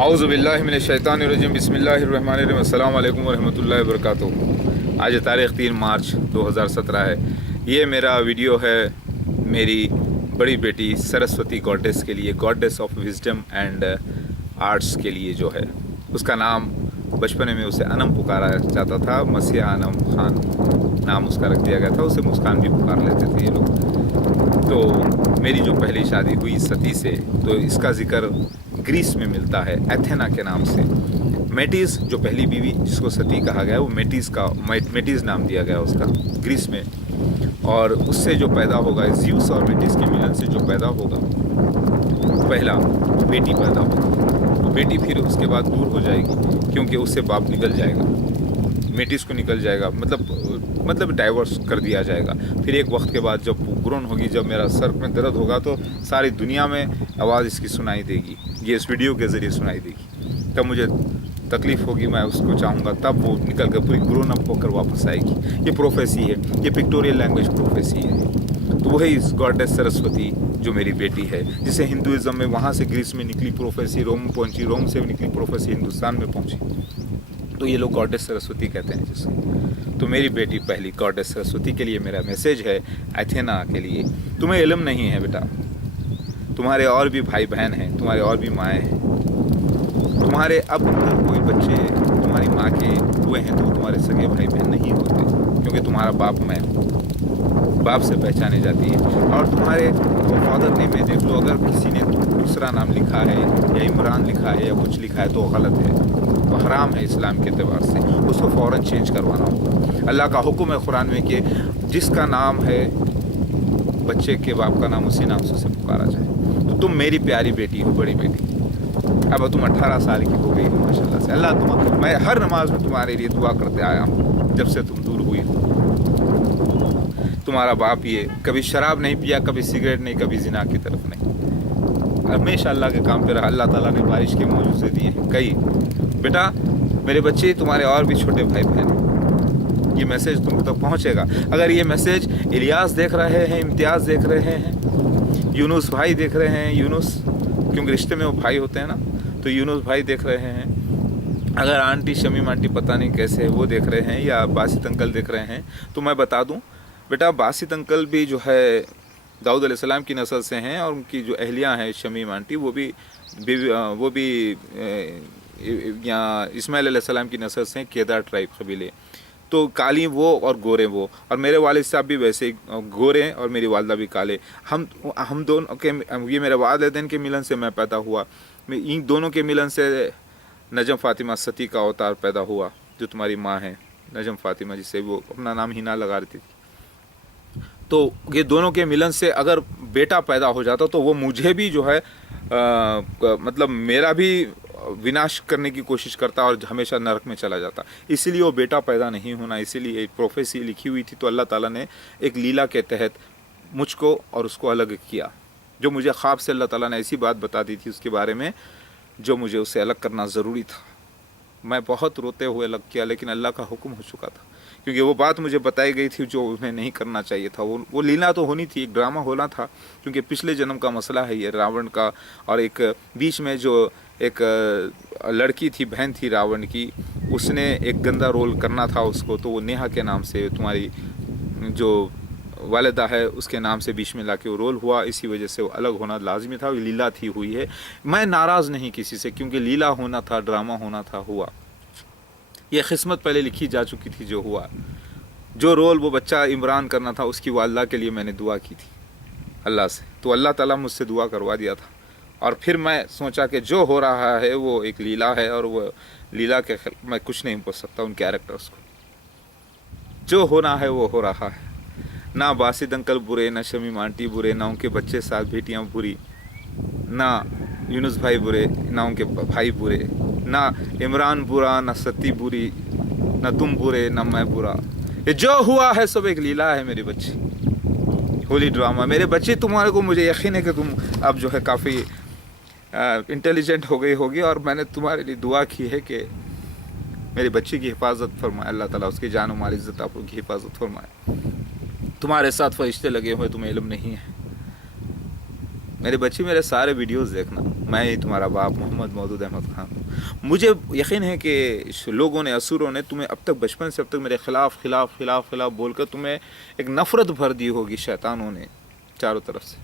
औज़ु बिल्लाहि मिनश शैतानिर रजीम बिस्मिल्लाहिर रहमानिर रहीम अस्सलामु अलैकुम व रहमतुल्लाहि व बरकातुहू। आज तारीख़ 3 मार्च 2017 है। ये मेरा वीडियो है मेरी बड़ी बेटी सरस्वती गॉडेस के लिए, goddess of wisdom and arts के लिए जो है। उसका नाम बचपन में उसे अनम पुकारा जाता था, मसीह अनम खान नाम उसका रख दिया गया था। उसे मुस्कान भी पुकार लेते थे ये लोग। तो मेरी जो पहली शादी हुई सती से, तो इसका जिक्र ग्रीस में मिलता है एथेना के नाम से। मेटिस जो पहली बीवी जिसको सती कहा गया, वो मेटिस नाम दिया गया उसका ग्रीस में। और उससे जो पैदा होगा, ज़्यूस और मेटिस के मिलन से जो पैदा होगा, पहला बेटी पैदा होगी। तो बेटी फिर उसके बाद दूर हो जाएगी क्योंकि उससे बाप निकल जाएगा, मेटिस को निकल जाएगा, मतलब डाइवोर्स कर दिया जाएगा। फिर एक वक्त के बाद जब ग्रोन होगी, जब मेरा सर में दर्द होगा, तो सारी दुनिया में आवाज़ इसकी सुनाई देगी, ये इस वीडियो के ज़रिए सुनाई देगी। तब मुझे तकलीफ़ होगी, मैं उसको चाहूँगा, तब वो निकल कर पूरी ग्रोन अप होकर वापस आएगी। ये प्रोफेसी है, ये पिक्टोरियल लैंग्वेज प्रोफेसी है। तो वही इस गॉडेस सरस्वती जो मेरी बेटी है, जिसे हिंदुज़म में वहाँ से ग्रीस में निकली प्रोफेसी रोम पहुँची, रोम से निकली प्रोफेसी हिंदुस्तान में पहुँची, तो ये लोग गॉडेस सरस्वती कहते हैं जिसे। तो मेरी बेटी पहली गॉडेस सरस्वती के लिए मेरा मैसेज है, एथेना के लिए। तुम्हें इल्म नहीं है बेटा, तुम्हारे और भी भाई बहन हैं, तुम्हारे और भी माएँ हैं। तुम्हारे अब अगर कोई बच्चे तुम्हारी माँ के हुए हैं तो तुम्हारे सगे भाई बहन नहीं होते, क्योंकि तुम्हारा बाप मैं हूँ, बाप से पहचाने जाती है। और तुम्हारे फादर नेम में देख लो, अगर किसी ने दूसरा नाम लिखा है या इमरान लिखा है या कुछ लिखा है तो गलत है, तो हराम है इस्लाम के एतबार से, उसको फ़ौरन चेंज करवाना होगा। अल्लाह का हुक्म है कुरान में कि जिसका नाम है बच्चे के बाप का नाम उसी नाम से उसे पुकारा जाए। तो तुम मेरी प्यारी बेटी हो, बड़ी बेटी। अब तुम 18 साल की हो गई हो माशाल्लाह से। अल्लाह मैं हर नमाज में तुम्हारे लिए दुआ करते आया हूँ जब से तुम दूर हुई हो। तुम्हारा बाप ये कभी शराब नहीं पिया, कभी सिगरेट नहीं, कभी जिना की तरफ नहीं, हमेशा अल्लाह के काम पे रहा। अल्लाह ताला ने बारिश के मौजूद दिए कई। बेटा मेरे बच्चे, तुम्हारे और भी छोटे भाई बहन हैं, ये मैसेज तुम तक पहुँचेगा। अगर ये मैसेज इलियास देख रहे हैं, इम्तियाज़ देख रहे हैं, यूनुस भाई देख रहे हैं, यूनुस क्योंकि रिश्ते में वो भाई होते हैं ना, तो यूनुस भाई देख रहे हैं, अगर आंटी शमीम आंटी पता नहीं कैसे वो देख रहे हैं, या बासित अंकल देख रहे हैं, तो मैं बता दूं बेटा, बासित अंकल भी जो है दाऊद अलैहिस्सलाम की नस्ल से हैं, और उनकी जो अहलियाँ हैं शमीम आंटी, वो भी यहाँ इस्माइल अलैहिस्सलाम की नस्ल से हैं, केदार ट्राइब कबीले। तो काली वो और गोरे वो, और मेरे वालिद साहब भी वैसे ही गोरे हैं और मेरी वालदा भी काले। हम दोनों के, ये मेरे वालिदैन के मिलन से मैं पैदा हुआ। इन दोनों के मिलन से नजम फ़ातिमा सती का अवतार पैदा हुआ, जो तुम्हारी माँ है नजम फ़ातिमा, जिसे वो अपना नाम हिना लगा रही थी। तो ये दोनों के मिलन से अगर बेटा पैदा हो जाता तो वो मुझे भी जो है मतलब मेरा भी विनाश करने की कोशिश करता और हमेशा नरक में चला जाता। इसीलिए वो बेटा पैदा नहीं होना, इसीलिए एक प्रोफेसी लिखी हुई थी। तो अल्लाह ताला ने एक लीला के तहत मुझको और उसको अलग किया, जो मुझे ख्वाब से अल्लाह ताला ने ऐसी बात बता दी थी उसके बारे में, जो मुझे उससे अलग करना ज़रूरी था। मैं बहुत रोते हुए अलग किया, लेकिन अल्लाह का हुक्म हो चुका था, क्योंकि वो बात मुझे बताई गई थी जो उन्हें नहीं करना चाहिए था। वो लीला तो होनी थी, एक ड्रामा होना था, क्योंकि पिछले जन्म का मसला है ये रावण का। और एक बीच में जो एक लड़की थी, बहन थी रावण की, उसने एक गंदा रोल करना था उसको, तो वो नेहा के नाम से, तुम्हारी जो वालिदा है उसके नाम से बीच में लाके वो रोल हुआ। इसी वजह से वो अलग होना लाजमी था, लीला थी, हुई है। मैं नाराज़ नहीं किसी से, क्योंकि लीला होना था, ड्रामा होना था, हुआ। ये किस्मत पहले लिखी जा चुकी थी, जो हुआ। जो रोल वो बच्चा इमरान करना था, उसकी वालिदा के लिए मैंने दुआ की थी अल्लाह से, तो अल्लाह ताला मुझसे दुआ करवा दिया था। और फिर मैं सोचा कि जो हो रहा है वो एक लीला है, और वो लीला के मैं कुछ नहीं बोल सकता उन कैरेक्टर्स को। जो होना है वो हो रहा है। ना बासित अंकल बुरे, ना शमीम आंटी बुरे, ना उनके बच्चे साथ बेटियां बुरी, ना यूनुस भाई बुरे, ना उनके भाई बुरे, ना इमरान बुरा, ना सती बुरी, ना तुम बुरे, ना मैं बुरा। ये जो हुआ है सब एक लीला है मेरी बच्ची, होली ड्रामा। मेरे बच्चे, तुम्हारे को मुझे यकीन है कि तुम अब जो है काफ़ी इंटेलिजेंट हो गई होगी, और मैंने तुम्हारे लिए दुआ की है कि मेरी बच्ची की हिफाजत फरमाए अल्लाह ताला, उसकी जान माल इज़्ज़त आप की हिफाजत फरमाए। तुम्हारे साथ फरिश्ते लगे हुए, तुम्हें इल्म नहीं है। मेरे बच्चे मेरे सारे वीडियोस देखना। मैं ही तुम्हारा बाप मोहम्मद मौदूद अहमद खान हूँ। मुझे यकीन है कि लोगों ने, असुरों ने तुम्हें अब तक, बचपन से अब तक मेरे खिलाफ बोलकर तुम्हें एक नफ़रत भर दी होगी शैतानों ने चारों तरफ से।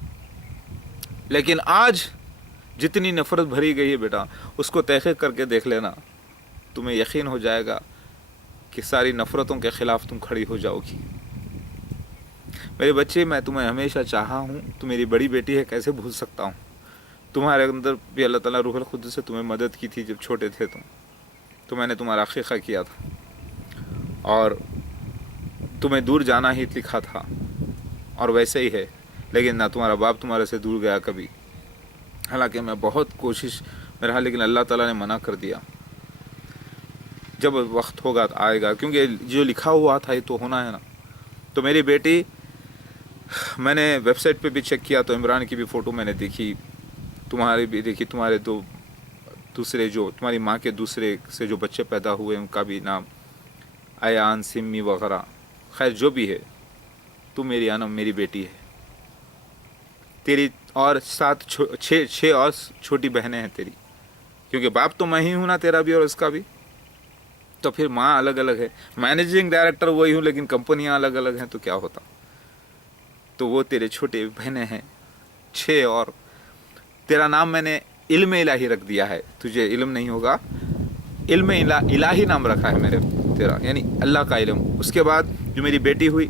लेकिन आज जितनी नफ़रत भरी गई है बेटा, उसको तहक़ीक़ करके देख लेना, तुम्हें यकीन हो जाएगा कि सारी नफ़रतों के ख़िलाफ़ तुम खड़ी हो जाओगी। मेरे बच्चे, मैं तुम्हें हमेशा चाहा हूँ, तुम मेरी बड़ी बेटी है, कैसे भूल सकता हूँ। तुम्हारे अंदर भी अल्लाह ताला रूहुल खुद से तुम्हें मदद की थी जब छोटे थे तुम, तो मैंने तुम्हारा अक़ीक़ा किया था और तुम्हें दूर जाना ही लिखा था, और वैसे ही है। लेकिन ना तुम्हारा बाप तुम्हारे से दूर गया कभी, हालांकि मैं बहुत कोशिश में रहा, लेकिन अल्लाह ताला ने मना कर दिया। जब वक्त होगा आएगा, क्योंकि जो लिखा हुआ था ये तो होना है ना। तो मेरी बेटी, मैंने वेबसाइट पे भी चेक किया तो इमरान की भी फ़ोटो मैंने देखी, तुम्हारी भी देखी, तुम्हारे दो दूसरे जो तुम्हारी माँ के दूसरे से जो बच्चे पैदा हुए उनका भी नाम अयान, सिमी वगैरह। खैर जो भी है, तू मेरी अनम मेरी बेटी है। तेरी और छः और छोटी बहनें हैं तेरी, क्योंकि बाप तो मैं ही हूँ ना, तेरा भी और उसका भी। तो फिर माँ अलग अलग है, मैनेजिंग डायरेक्टर वही हूँ, लेकिन कंपनियाँ अलग अलग हैं, तो क्या होता। तो वो तेरे छोटे बहनें हैं 6, और तेरा नाम मैंने इल्म इलाही रख दिया है। तुझे इल्म नहीं होगा, इल्म इलाही नाम रखा है मेरे तेरा, यानी अल्लाह का इल्म। उसके बाद जो मेरी बेटी हुई,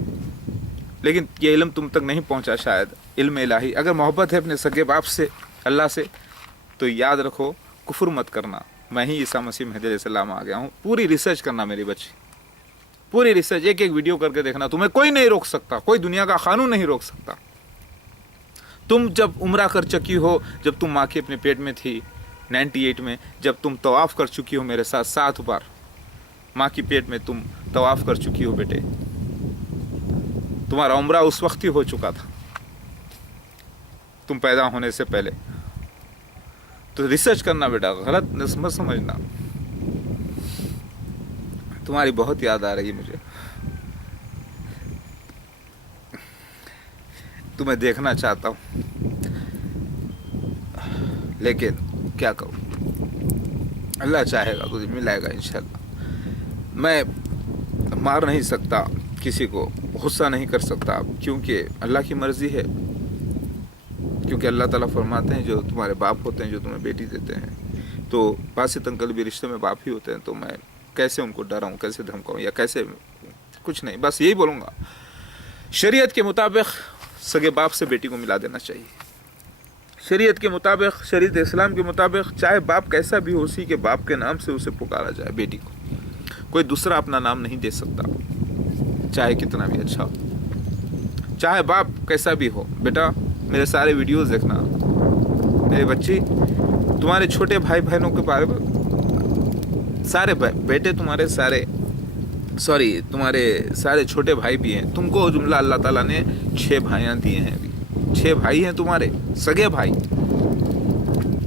लेकिन ये इल्म तुम तक नहीं पहुंचा शायद, इल्म इलाही। अगर मोहब्बत है अपने सगे बाप से, अल्लाह से, तो याद रखो कुफ्र मत करना। मैं ही ईसा मसीह महदी अलैहिस्सलाम आ गया हूँ। पूरी रिसर्च करना मेरी बच्ची, पूरी रिसर्च, एक एक वीडियो करके देखना। तुम्हें कोई नहीं रोक सकता, कोई दुनिया का कानून नहीं रोक सकता। तुम जब उम्रा कर चुकी हो, जब तुम माँ के अपने पेट में थी 98 में, जब तुम तवाफ़ कर चुकी हो मेरे साथ 7 बार, माँ की पेट में तुम तवाफ़ कर चुकी हो बेटे। तुम्हारा उम्रा उस वक्त ही हो चुका था, तुम पैदा होने से पहले। तो रिसर्च करना बेटा, गलत मत समझना। तुम्हारी बहुत याद आ रही है मुझे, तुम्हें देखना चाहता हूँ, लेकिन क्या करूँ, अल्लाह चाहेगा तुझे मिलेगा इंशाल्लाह। मैं मार नहीं सकता किसी को, गुस्सा नहीं कर सकता, क्योंकि अल्लाह की मर्ज़ी है। क्योंकि अल्लाह ताला फरमाते हैं जो तुम्हारे बाप होते हैं, जो तुम्हें बेटी देते हैं, तो बासित अंकल भी रिश्ते में बाप ही होते हैं। तो मैं कैसे उनको डराऊँ, कैसे धमकाऊँ, या कैसे, कुछ नहीं, बस यही बोलूँगा, शरीयत के मुताबिक सगे बाप से बेटी को मिला देना चाहिए। शरीयत के मुताबिक, शरीयत इस्लाम के मुताबिक, चाहे बाप कैसा भी हो, उसी के बाप के नाम से उसे पुकारा जाए बेटी को। कोई दूसरा अपना नाम नहीं दे सकता, चाहे कितना भी अच्छा हो, चाहे बाप कैसा भी हो। बेटा मेरे सारे वीडियोस देखना। मेरे बच्ची, तुम्हारे छोटे भाई बहनों के बारे में, सारे बेटे तुम्हारे सारे, सॉरी तुम्हारे सारे छोटे भाई भी हैं। तुमको जुमला अल्लाह ताला ने 6 भाइयाँ दिए हैं, अभी 6 भाई हैं तुम्हारे सगे भाई।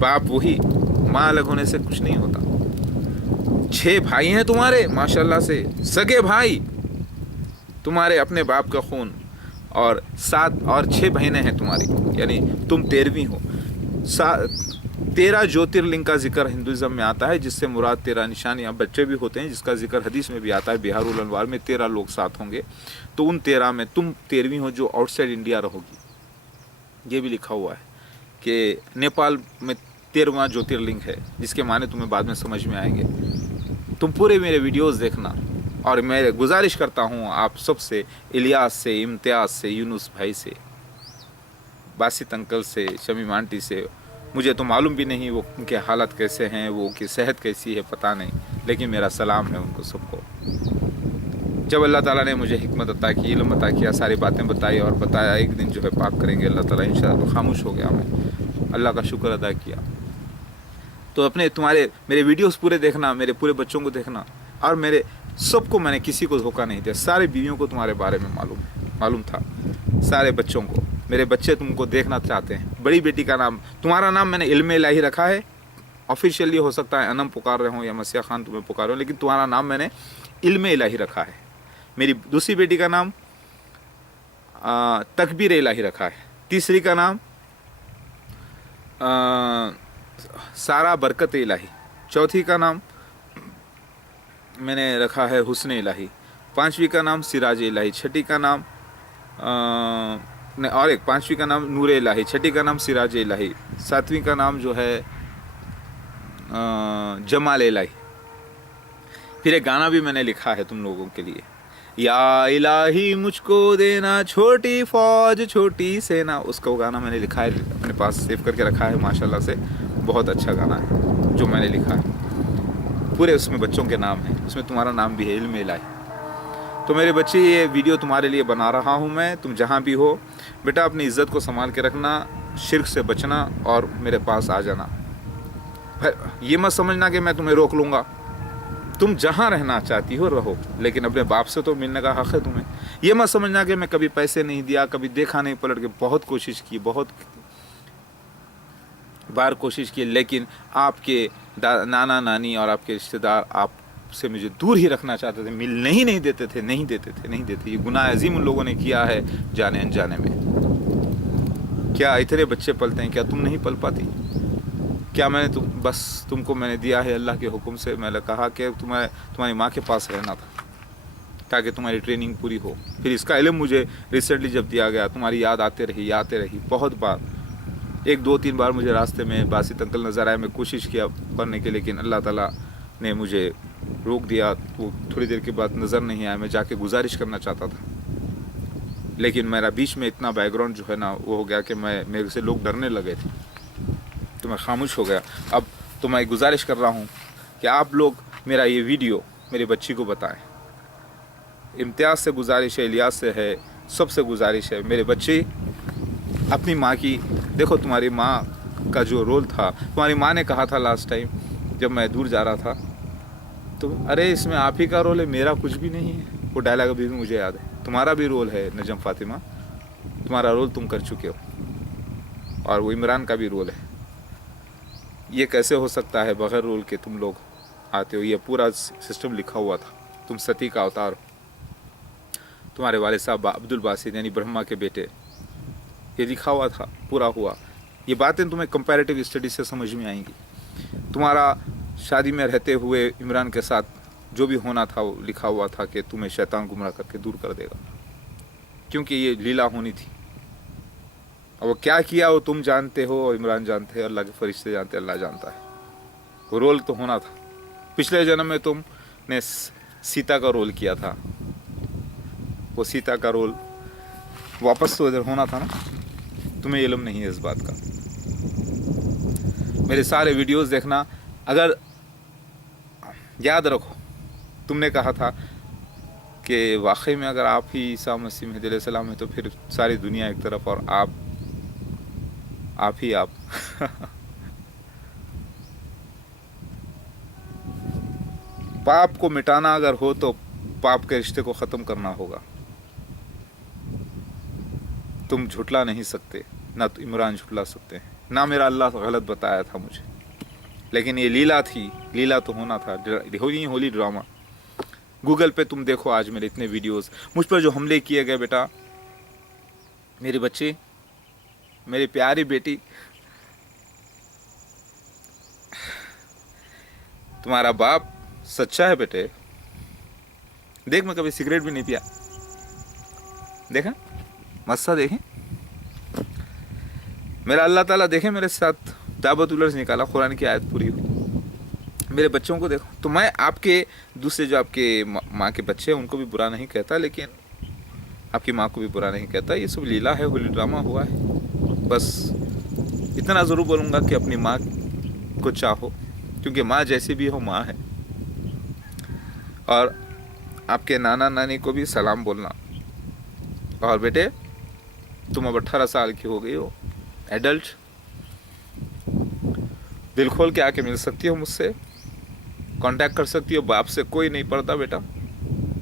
बाप वही, माँ अलग होने से कुछ नहीं होता। 6 भाई हैं तुम्हारे माशाल्लाह से, सगे भाई तुम्हारे अपने बाप का खून, और 7 और 6 बहनें हैं तुम्हारी, यानी तुम 13वीं हो। 13 ज्योतिर्लिंग का जिक्र हिंदुज़म में आता है, जिससे मुराद 13 निशानियाँ, बच्चे भी होते हैं जिसका जिक्र हदीस में भी आता है। बिहारुल अनवार में 13 लोग साथ होंगे, तो उन 13 में तुम 13वीं हो जो आउटसाइड इंडिया रहोगी। ये भी लिखा हुआ है कि नेपाल में 13वां ज्योतिर्लिंग है, जिसके माने तुम्हें बाद में समझ में आएंगे। तुम पूरे मेरे वीडियोज़ देखना, और मैं गुजारिश करता हूँ आप सबसे, इलियास से, इम्तियाज़ से, यूनुस भाई से, बासित अंकल से, शमीम आंटी से, मुझे तो मालूम भी नहीं वो उनके हालत कैसे हैं, वो उनकी सेहत कैसी है, पता नहीं, लेकिन मेरा सलाम है उनको सबको। जब अल्लाह ताला ने मुझे हिकमत अता की, इल्म अता किया, सारी बातें बताई और बताया एक दिन जो है पाक करेंगे अल्लाह ताला इंशाअल्लाह, तो खामोश हो गया मैं, अल्लाह का शुक्र अदा किया। तो अपने तुम्हारे मेरे वीडियोस पूरे देखना, मेरे पूरे बच्चों को देखना, और मेरे सबको, मैंने किसी को धोखा नहीं दिया। सारे बीवियों को तुम्हारे बारे में मालूम था, सारे बच्चों को। मेरे बच्चे तुमको देखना चाहते हैं। बड़ी बेटी का नाम, तुम्हारा नाम मैंने इल्म इलाही रखा है। ऑफिशियली हो सकता है अनम पुकार रहे हो या मसीहा खान तुम्हें पुकार रहे हो, लेकिन तुम्हारा नाम मैंने इल्म इलाही रखा है। मेरी दूसरी बेटी का नाम तकबीर इलाही रखा है। तीसरी का नाम सारा बरकत इलाही। चौथी का नाम मैंने रखा है हुस्न इलाही। पांचवी का नाम सिराज इलाही। छठी का नाम नहीं, और एक पांचवी का नाम नूर इलाही। छठी का नाम सिराज इलाही। सातवीं का नाम जो है जमाल इलाही। फिर एक गाना भी मैंने लिखा है तुम लोगों के लिए, या इलाही मुझको देना छोटी फौज छोटी सेना। उसका वो गाना मैंने लिखा है, अपने पास सेव करके रखा है माशाल्लाह से। बहुत अच्छा गाना है जो मैंने लिखा है। पूरे उसमें बच्चों के नाम हैं, उसमें तुम्हारा नाम भी है, इल्म इलाही। तो मेरे बच्चे, ये वीडियो तुम्हारे लिए बना रहा हूँ मैं। तुम जहाँ भी हो बेटा, अपनी इज़्ज़त को संभाल के रखना, शिर्क से बचना और मेरे पास आ जाना। ये मत समझना कि मैं तुम्हें रोक लूँगा। तुम जहाँ रहना चाहती हो रहो, लेकिन अपने बाप से तो मिलने का हक़ है तुम्हें। ये मत समझना कि मैं कभी पैसे नहीं दिया, कभी देखा नहीं पलट के। बहुत कोशिश की, बहुत बार कोशिश की, लेकिन आपके नाना नानी और आपके रिश्तेदार आपसे मुझे दूर ही रखना चाहते थे, मिलने ही नहीं देते थे, नहीं देते। ये गुनाह अजीम उन लोगों ने किया है जाने अनजाने में। क्या इतने बच्चे पलते हैं, क्या तुम नहीं पल पाती? क्या मैंने तुमको मैंने दिया है अल्लाह के हुक्म से। मैंने कहा कि तुम्हारी माँ के पास रहना था ताकि तुम्हारी ट्रेनिंग पूरी हो। फिर इसका इल्म मुझे रिसेंटली जब दिया गया, तुम्हारी याद आते रही बहुत बार। 1-2-3 बार मुझे रास्ते में बासित अंकल नज़र आए। मैं कोशिश किया पढ़ने के, लेकिन अल्लाह ताला ने मुझे रोक दिया। वो थोड़ी देर के बाद नज़र नहीं आया। मैं जाके गुजारिश करना चाहता था, लेकिन मेरा बीच में इतना बैकग्राउंड जो है ना वो हो गया कि मेरे से लोग डरने लगे थे, तो मैं खामोश हो गया। अब तो मैं गुजारिश कर रहा हूँ कि आप लोग मेरा ये वीडियो मेरे बच्ची को बताएं। इम्तियाज़ से गुजारिश है, इलियास से है, सबसे गुजारिश है। मेरे बच्चे अपनी माँ की देखो। तुम्हारी माँ का जो रोल था, तुम्हारी माँ ने कहा था लास्ट टाइम जब मैं दूर जा रहा था, तो अरे इसमें आप ही का रोल है, मेरा कुछ भी नहीं है। वो डायलॉग अभी भी मुझे याद है। तुम्हारा भी रोल है नजम फातिमा, तुम्हारा रोल तुम कर चुके हो, और वो इमरान का भी रोल है। ये कैसे हो सकता है बगैर रोल के तुम लोग आते हो? ये पूरा सिस्टम लिखा हुआ था। तुम सती का अवतार हो। तुम्हारे वालिद साहब अब्दुल बासित यानी ब्रह्मा के बेटे, ये लिखा हुआ था, पूरा हुआ। ये बातें तुम्हें कंपैरेटिव स्टडी से समझ में आएंगी। तुम्हारा शादी में रहते हुए इमरान के साथ जो भी होना था वो लिखा हुआ था कि तुम्हें शैतान गुमराह करके दूर कर देगा, क्योंकि ये लीला होनी थी। और वो क्या किया वो तुम जानते हो, और इमरान जानते हैं, अल्लाह के फरिश्ते जानते हैं, अल्लाह जानता है। वो रोल तो होना था। पिछले जन्म में तुमने सीता का रोल किया था, वो सीता का रोल वापस तो इधर होना था ना। तुम्हें इल्म नहीं है इस बात का। मेरे सारे वीडियोस देखना। अगर याद रखो, तुमने कहा था कि वाकई में अगर आप ही ईसा मसीह महदी अलैहिस्सलाम है तो फिर सारी दुनिया एक तरफ और आप ही आप। पाप को मिटाना अगर हो तो पाप के रिश्ते को ख़त्म करना होगा। तुम झुटला नहीं सकते, ना तो इमरान झुटला सकते हैं, ना मेरा अल्लाह गलत बताया था मुझे। लेकिन ये लीला थी, लीला तो होना था। होली ड्रामा। गूगल पे तुम देखो आज मेरे इतने वीडियोस, मुझ पर जो हमले किए गए। बेटा, मेरे बच्चे, मेरी प्यारी बेटी, तुम्हारा बाप सच्चा है बेटे। देख, मैं कभी सिगरेट भी नहीं पिया, देखा मस्सा देखें। मेरा अल्लाह ताला देखे मेरे साथ दावत उलर्स निकाला, कुरान की आयत पूरी हुई। मेरे बच्चों को देखो। तो मैं आपके दूसरे जो आपके माँ के बच्चे हैं उनको भी बुरा नहीं कहता, लेकिन आपकी माँ को भी बुरा नहीं कहता। ये सब लीला है, होली ड्रामा हुआ है। बस इतना ज़रूर बोलूँगा कि अपनी माँ को चाहो, क्योंकि माँ जैसी भी हो माँ है। और आपके नाना नानी को भी सलाम बोलना। और बेटे, तुम अब 18 साल की हो गई हो, एडल्ट, दिल खोल के आके मिल सकती हो मुझसे, कांटेक्ट कर सकती हो। बाप से कोई नहीं पड़ता बेटा।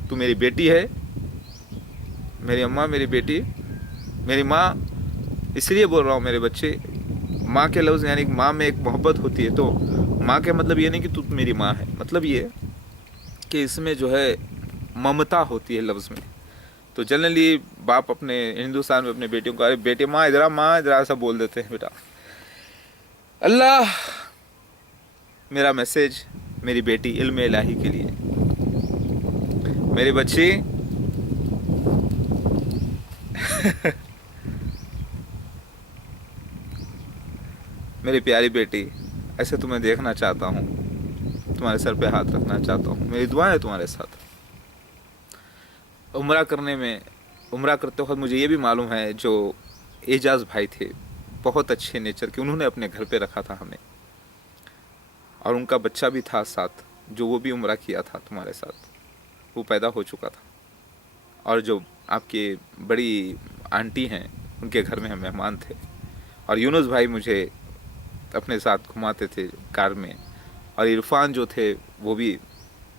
तू मेरी बेटी है, मेरी अम्मा मेरी बेटी, मेरी माँ। इसलिए बोल रहा हूँ मेरे बच्चे, माँ के लफ्ज़ यानी माँ में एक मोहब्बत होती है। तो माँ के मतलब ये नहीं कि तू मेरी माँ है, मतलब ये कि इसमें जो है ममता होती है लफ्ज़ में। तो जनरली बाप अपने हिंदुस्तान में अपने बेटियों को अरे बेटे माँ इधर आ, माँ इधर, ऐसा बोल देते हैं बेटा। अल्लाह, मेरा मैसेज मेरी बेटी इल्म इलाही के लिए, मेरे बच्चे मेरी प्यारी बेटी, ऐसे तुम्हें देखना चाहता हूँ, तुम्हारे सर पे हाथ रखना चाहता हूँ, मेरी दुआ है तुम्हारे साथ। उम्रा करते वक्त मुझे ये भी मालूम है जो एजाज भाई थे, बहुत अच्छे नेचर के, उन्होंने अपने घर पे रखा था हमें, और उनका बच्चा भी था साथ, जो वो भी उम्रा किया था तुम्हारे साथ, वो पैदा हो चुका था। और जो आपके बड़ी आंटी हैं, उनके घर में हम मेहमान थे, और यूनुस भाई मुझे अपने साथ घुमाते थे कार में, और इरफान जो थे वो भी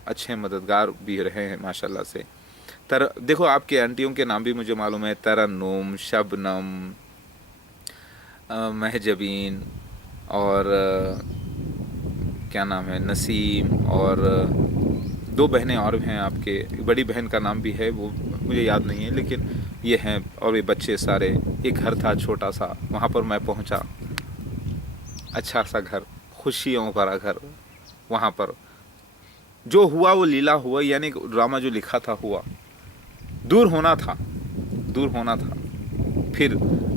अच्छे मददगार भी रहे हैं माशाल्लाह से। देखो आपके आंटियों के नाम भी मुझे मालूम है, तरन्नुम, शबनम, महजबीन, और क्या नाम है, नसीम, और दो बहनें और हैं आपके, बड़ी बहन का नाम भी है वो मुझे याद नहीं है, लेकिन ये हैं, और ये बच्चे सारे। एक घर था छोटा सा, वहाँ पर मैं पहुँचा, अच्छा सा घर, खुशियों भरा घर। वहाँ पर जो हुआ वो लीला हुआ, यानी ड्रामा जो लिखा था हुआ। दूर होना था, फिर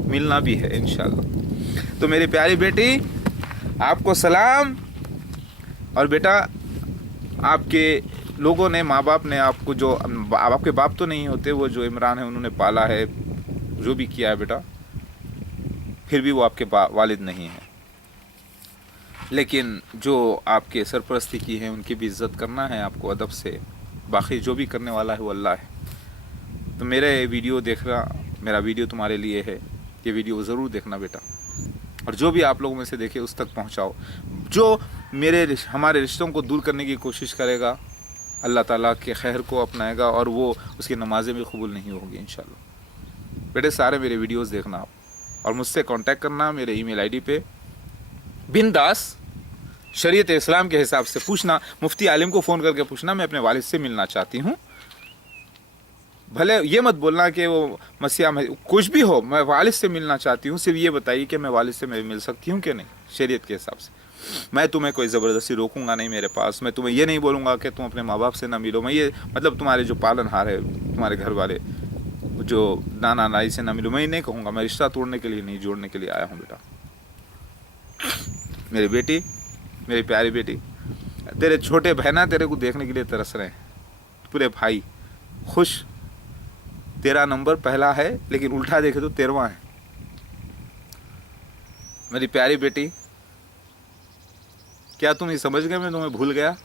मिलना भी है इंशाल्लाह। तो मेरी प्यारी बेटी, आपको सलाम। और बेटा, आपके लोगों ने, माँ बाप ने आपको, जो आपके बाप तो नहीं होते, वो जो इमरान है उन्होंने पाला है, जो भी किया है बेटा, फिर भी वो आपके वालिद नहीं है, लेकिन जो आपके सरपरस्ती की है उनकी भी इज़्ज़त करना है आपको अदब से। बाकी जो भी करने वाला है वो अल्लाह है। तो मेरे वीडियो देखना, मेरा वीडियो तुम्हारे लिए है, ये वीडियो ज़रूर देखना बेटा, और जो भी आप लोगों में से देखे उस तक पहुंचाओ। जो हमारे रिश्तों को दूर करने की कोशिश करेगा, अल्लाह ताला के खैर को अपनाएगा, और वो उसकी नमाज़ें भी कबूल नहीं होगी इंशाल्लाह। बेटे सारे मेरे वीडियोस देखना आप, और मुझसे कांटेक्ट करना मेरे ईमेल आईडी पे, बिंदास शरीयत इस्लाम के हिसाब से पूछना। मुफ्ती आलिम को फ़ोन करके पूछना, मैं अपने वालिद से मिलना चाहती हूँ। भले ये मत बोलना कि वो मसीहा में कुछ भी हो, मैं वालिद से मिलना चाहती हूँ, सिर्फ ये बताइए कि मैं वालिद से मिल सकती हूँ कि नहीं, शरीयत के हिसाब से। मैं तुम्हें कोई ज़बरदस्ती रोकूंगा नहीं मेरे पास। मैं तुम्हें ये नहीं बोलूँगा कि तुम अपने माँ बाप से ना मिलो। मैं ये मतलब तुम्हारे जो पालनहार है, तुम्हारे घर वाले जो नाना नानी से ना मिलो, मैं ये नहीं कहूँगा। मैं रिश्ता तोड़ने के लिए नहीं, जोड़ने के लिए आया हूँ बेटा। मेरी बेटी, मेरी प्यारी बेटी, तेरे छोटे बहना तेरे को देखने के लिए तरस रहे हैं, पूरे भाई खुश। तेरा नंबर पहला है, लेकिन उल्टा देखे तो 13वां है। मेरी प्यारी बेटी, क्या तुम ये समझ गए मैं तुम्हें भूल गया?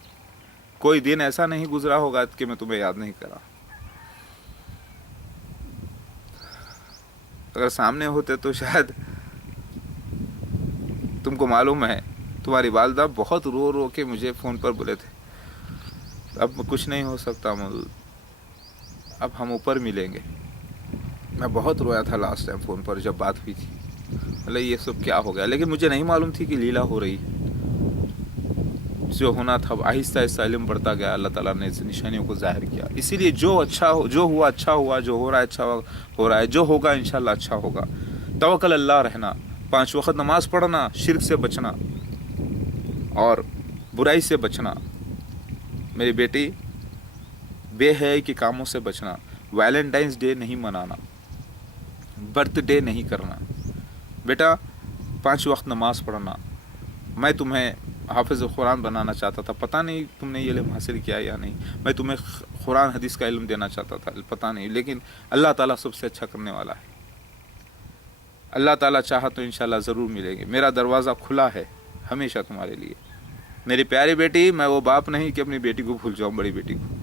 कोई दिन ऐसा नहीं गुजरा होगा कि मैं तुम्हें याद नहीं करा। अगर सामने होते तो शायद, तुमको मालूम है, तुम्हारी वालदा बहुत रो रो के मुझे फ़ोन पर बोले थे, अब कुछ नहीं हो सकता मौजूद, अब हम ऊपर मिलेंगे। मैं बहुत रोया था लास्ट टाइम फ़ोन पर जब बात हुई थी, मतलब ये सब क्या हो गया। लेकिन मुझे नहीं मालूम थी कि लीला हो रही, जो होना था आहिस्ता आहिस्ता इल्म बढ़ता गया। अल्लाह ताला ने इस निशानियों को ज़ाहिर किया। इसीलिए जो हुआ अच्छा हुआ, जो हो रहा है अच्छा हो रहा है, जो होगा इंशाल्लाह अच्छा होगा। तवक्कल अल्लाह रहना, 5 वक्त नमाज पढ़ना, शिर्क से बचना और बुराई से बचना। मेरी बेटी, बेहयाई के कामों से बचना। वैलेंटाइंस डे नहीं मनाना, बर्थडे नहीं करना बेटा। 5 वक्त नमाज पढ़ना। मैं तुम्हें हाफिज़ कुरान बनाना चाहता था, पता नहीं तुमने ये इल्म हासिल किया या नहीं। मैं तुम्हें कुरान हदीस का इल्म देना चाहता था, पता नहीं, लेकिन अल्लाह ताला सबसे अच्छा करने वाला है। अल्लाह ताला चाहा तो इंशाल्लाह ज़रूर मिलेंगे। मेरा दरवाज़ा खुला है हमेशा तुम्हारे लिए। मेरी प्यारी बेटी, मैं वो बाप नहीं कि अपनी बेटी को भूल जाऊँ, बड़ी बेटी को।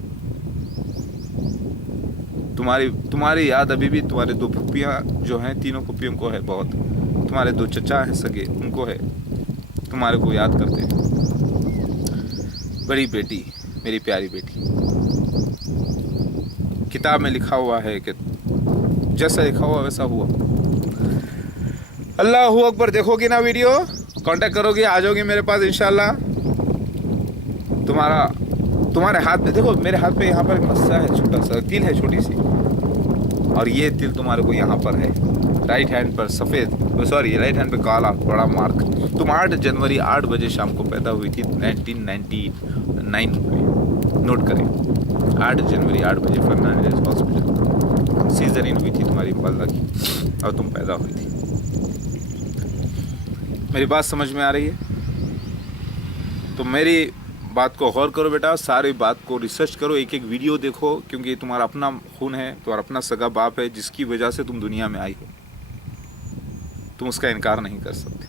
तुम्हारी याद अभी भी तुम्हारे 2 फूफियाँ जो हैं, 3 फूफियों को है बहुत। तुम्हारे 2 चचा हैं सगे, उनको है, तुम्हारे को याद करते हैं। बड़ी बेटी, मेरी प्यारी बेटी, किताब में लिखा हुआ है कि जैसा लिखा हुआ वैसा हुआ। अल्लाहू अकबर। देखोगी ना वीडियो, कांटेक्ट करोगी, आ जाओगी मेरे पास इंशाल्लाह। तुम्हारे हाथ में देखो, मेरे हाथ पे यहाँ पर एक मस्सा है, छोटा सा तिल है, छोटी सी, और ये तिल तुम्हारे को यहाँ पर है, राइट हैंड पर सफ़ेद, सॉरी राइट हैंड पे काला बड़ा मार्क। तुम 8 जनवरी 8 बजे शाम को पैदा हुई थी 1999 में, नोट करें। 8 जनवरी 8 बजे फर्नांडिस हॉस्पिटल सीजरिन हुई थी तुम्हारी वालदा की और तुम पैदा हुई थी। मेरी बात समझ में आ रही है? तो मेरी बात को गौर करो बेटा, सारी बात को रिसर्च करो, एक एक वीडियो देखो, क्योंकि ये तुम्हारा अपना खून है, तुम्हारा अपना सगा बाप है जिसकी वजह से तुम दुनिया में आई हो। तुम उसका इनकार नहीं कर सकते।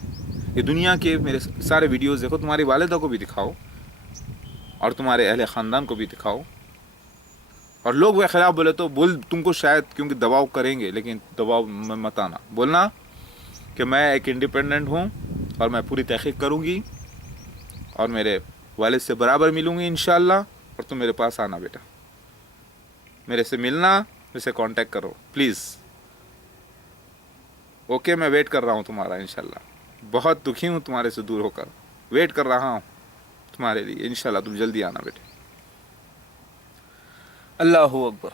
ये दुनिया के मेरे सारे वीडियोस देखो, तुम्हारी वालिदा को भी दिखाओ और तुम्हारे अहले ख़ानदान को भी दिखाओ। और लोग वे खिलाफ बोले तो बोल, तुमको शायद क्योंकि दबाव करेंगे, लेकिन दबाव में मत आना। बोलना कि मैं एक इंडिपेंडेंट हूँ और मैं पूरी तहक़ीक़ करूँगी और मेरे वालिद से बराबर मिलूँगी इंशाअल्लाह। और तुम मेरे पास आना बेटा, मेरे से मिलना, मेरे से कांटेक्ट करो प्लीज़। ओके, मैं वेट कर रहा हूँ तुम्हारा इंशाअल्लाह। बहुत दुखी हूँ तुम्हारे से दूर होकर, वेट कर रहा हूँ तुम्हारे लिए इंशाअल्लाह। तुम जल्दी आना बेटे। अल्लाहू अकबर।